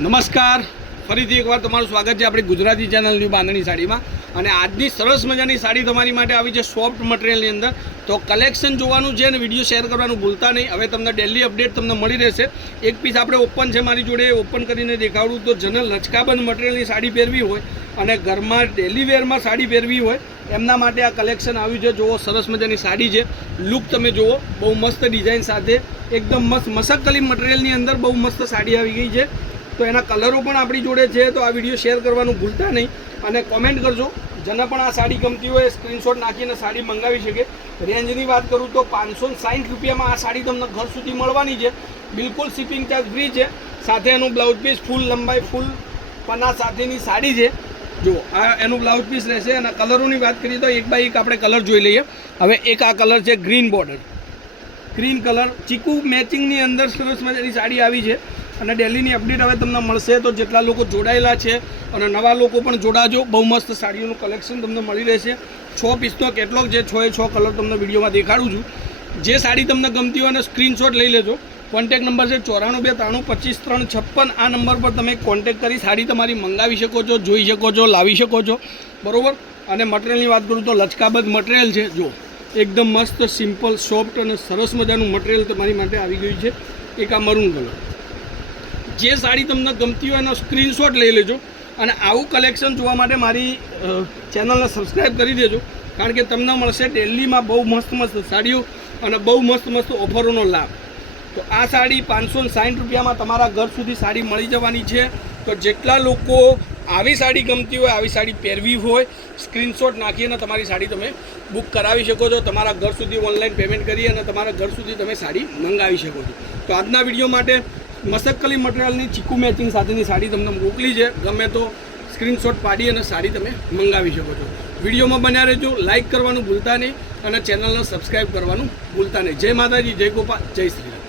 નમસ્કાર, ફરીથી એકવાર તમારું સ્વાગત છે આપણી ગુજરાતી ચેનલ ન્યૂ બાંધણી સાડીમાં. અને આજની સરસ મજાની સાડી તમારી માટે આવી છે સોફ્ટ મટીરિયલની અંદર. તો કલેક્શન જોવાનું છે અને વિડીયો શેર કરવાનું ભૂલતા નહીં. હવે તમને ડેલી અપડેટ તમને મળી રહેશે. એક પીસ આપણે ઓપન છે મારી જોડે, ઓપન કરીને દેખાડું. તો જેને લચકાબંધ મટીરિયલની સાડી પહેરવી હોય અને ઘરમાં ડેલી વેરમાં સાડી પહેરવી હોય એમના માટે આ કલેક્શન આવ્યું છે. જુઓ, સરસ મજાની સાડી છે. લુક તમે જુઓ, બહુ મસ્ત ડિઝાઇન સાથે એકદમ મસ્ત મસકલી મટીરિયલની અંદર બહુ મસ્ત સાડી આવી ગઈ છે. તો એના કલરો પણ આપણી જોડે છે. તો આ વિડીયો શેર કરવાનું ભૂલતા નહીં અને કોમેન્ટ કરજો. જેને પણ આ સાડી ગમતી હોય સ્ક્રીનશોટ નાખીને સાડી મંગાવી શકે. રેન્જની વાત કરું તો 560 રૂપિયામાં આ સાડી તમને ઘર સુધી મળવાની છે. બિલકુલ શિપિંગ ચાર્જ ફ્રી છે. સાથે એનું બ્લાઉઝ પીસ ફૂલ લંબાઈ ફૂલ પના સાથેની સાડી છે. જો આ એનું બ્લાઉઝ પીસ રહેશે. અને કલરોની વાત કરીએ તો એક બાય એક આપણે કલર જોઈ લઈએ. હવે એક આ કલર છે ગ્રીન બોર્ડર, ગ્રીન કલર ચીકુ મેચિંગની અંદર સરસ મજાની સાડી આવી છે. અને ડેલીની અપડેટ હવે તમને મળશે. તો જેટલા લોકો જોડાયેલા છે અને નવા લોકો પણ જોડાજો. બહુ મસ્ત સાડીઓનું કલેક્શન તમને મળી રહેશે. 6 પીસનો કેટલોગ છે, 6 એ 6 કલર તમને વિડીયોમાં દેખાડું છું. જે સાડી તમને ગમતી હોય અને સ્ક્રીનશોટ લઈ લેજો. કોન્ટેક્ટ નંબર છે 9423325356. આ નંબર પર તમે કોન્ટેક્ટ કરી સાડી તમારી મંગાવી શકો છો, જોઈ શકો છો, લાવી શકો છો, બરાબર. અને મટીરિયલની વાત કરું તો લચકાબંધ મટીરિયલ છે. જો એકદમ મસ્ત સિમ્પલ સોફ્ટ અને સરસ મજાનું મટીરિયલ તમારી માટે આવી ગયું છે. એક આ મરૂન કલર. જે સાડી તમને ગમતી હોય એનો સ્ક્રીનશોટ લઈ લેજો. અને આવું કલેક્શન જોવા માટે મારી ચેનલને સબસ્ક્રાઈબ કરી દેજો. કારણ કે તમને મળશે ડેલીમાં બહુ મસ્ત મસ્ત સાડીઓ અને બહુ મસ્ત મસ્ત ઓફરોનો લાભ. તો આ સાડી 560 રૂપિયામાં તમારા ઘર સુધી સાડી મળી જવાની છે. તો જેટલા લોકો આવી સાડી ગમતી હોય, આવી સાડી પહેરવી હોય, સ્ક્રીનશોટ નાખીને તમારી સાડી તમે બુક કરાવી શકો છો. તમારા ઘર સુધી ઓનલાઈન પેમેન્ટ કરી અને તમારા ઘર સુધી તમે સાડી મંગાવી શકો છો. તો આજના વિડીયો માટે મસકલી મટીરિયલની ચીકુ મેચિંગ સાથેની સાડી તમને મોકલી છે. ગમે તો સ્ક્રીનશોટ પાડી અને સાડી તમે મંગાવી શકો છો. વિડીયોમાં બન્યા રહેજો. લાઇક કરવાનું ભૂલતા નહીં અને ચેનલને સબસ્ક્રાઈબ કરવાનું ભૂલતા નહીં. જય માતાજી, જય ગોપાલ, જય શ્રી રામ.